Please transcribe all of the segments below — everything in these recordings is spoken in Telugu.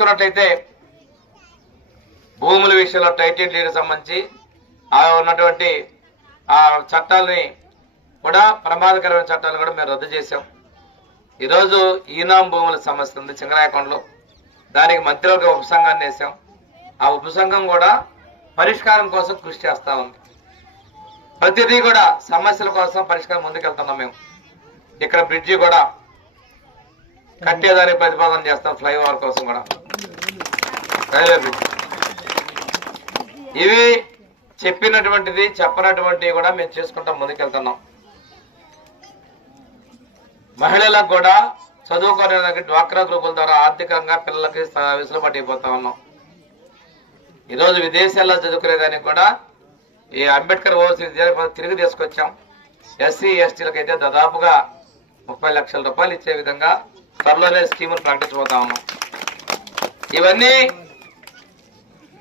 చూసుకున్నట్లయితే భూముల విషయంలో టైటిల్ డీడ్ సంబంధించి ఆ ఉన్నటువంటి ఆ చట్టాలని కూడా ప్రమాదకరమైన చట్టాలను కూడా మేము రద్దు చేశాం. ఈరోజు ఈనాం భూముల సమస్య ఉంది చింగరాయకొండలో దానికి మంత్రివర్గ ఉపసంఘాన్ని వేసాం ఆ ఉపసంఘం కూడా పరిష్కారం కోసం కృషి చేస్తూ ఉంది. ప్రతిదీ కూడా సమస్యల కోసం పరిష్కారం ముందుకెళ్తున్నాం మేము. ఇక్కడ బ్రిడ్జి కూడా కట్టేదానికి ప్రతిపాదన చేస్తాం ఫ్లైఓవర్ కోసం కూడా. రైల్వే బ్రిడ్జ్ ఇవి చెప్పినటువంటిది చెప్పనటువంటివి కూడా మేము చేసుకుంటాం ముందుకెళ్తున్నాం. మహిళలకు కూడా చదువుకోవడానికి డ్వాక్రా గ్రూపుల ద్వారా ఆర్థికంగా పిల్లలకి స- వెసులుబాటు అయిపోతా ఉన్నాం. ఈరోజు విదేశాల్లో చదువుకునేదానికి కూడా ఈ అంబేద్కర్ ఓసీ విద్యార్థి తిరిగి తీసుకొచ్చాం. ఎస్సీ ఎస్టీలకైతే అయితే దాదాపుగా ముప్పై లక్షల రూపాయలు ఇచ్చే విధంగా త్వరలోనే స్కీములు ప్రకటించబోతా ఉన్నాం. ఇవన్నీ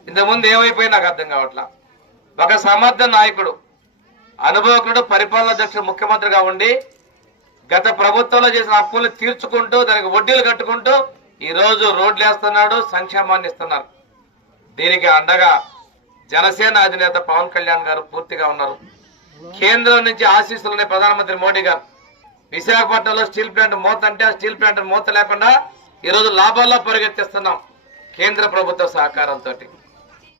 ఇంతకుముందు ఏమైపోయి నాకు అర్థం కావట్లా. ఒక సమర్థ నాయకుడు అనుభవకుడు పరిపాలన దక్ష ముఖ్యమంత్రిగా ఉండి గత ప్రభుత్వంలో చేసిన అప్పులు తీర్చుకుంటూ దానికి వడ్డీలు కట్టుకుంటూ ఈ రోజు రోడ్లు వేస్తున్నాడు సంక్షేమాన్ని ఇస్తున్నారు. దీనికి అండగా జనసేన అధినేత పవన్ కళ్యాణ్ గారు పూర్తిగా ఉన్నారు. కేంద్రం నుంచి ఆశీస్సులున్న ప్రధానమంత్రి మోడీ గారు. విశాఖపట్నంలో స్టీల్ ప్లాంట్ మూత అంటే ఆ స్టీల్ ప్లాంట్ మూత లేకుండా ఈరోజు లాభాల్లో పరిగెత్తిస్తున్నాం కేంద్ర ప్రభుత్వ సహకారంతో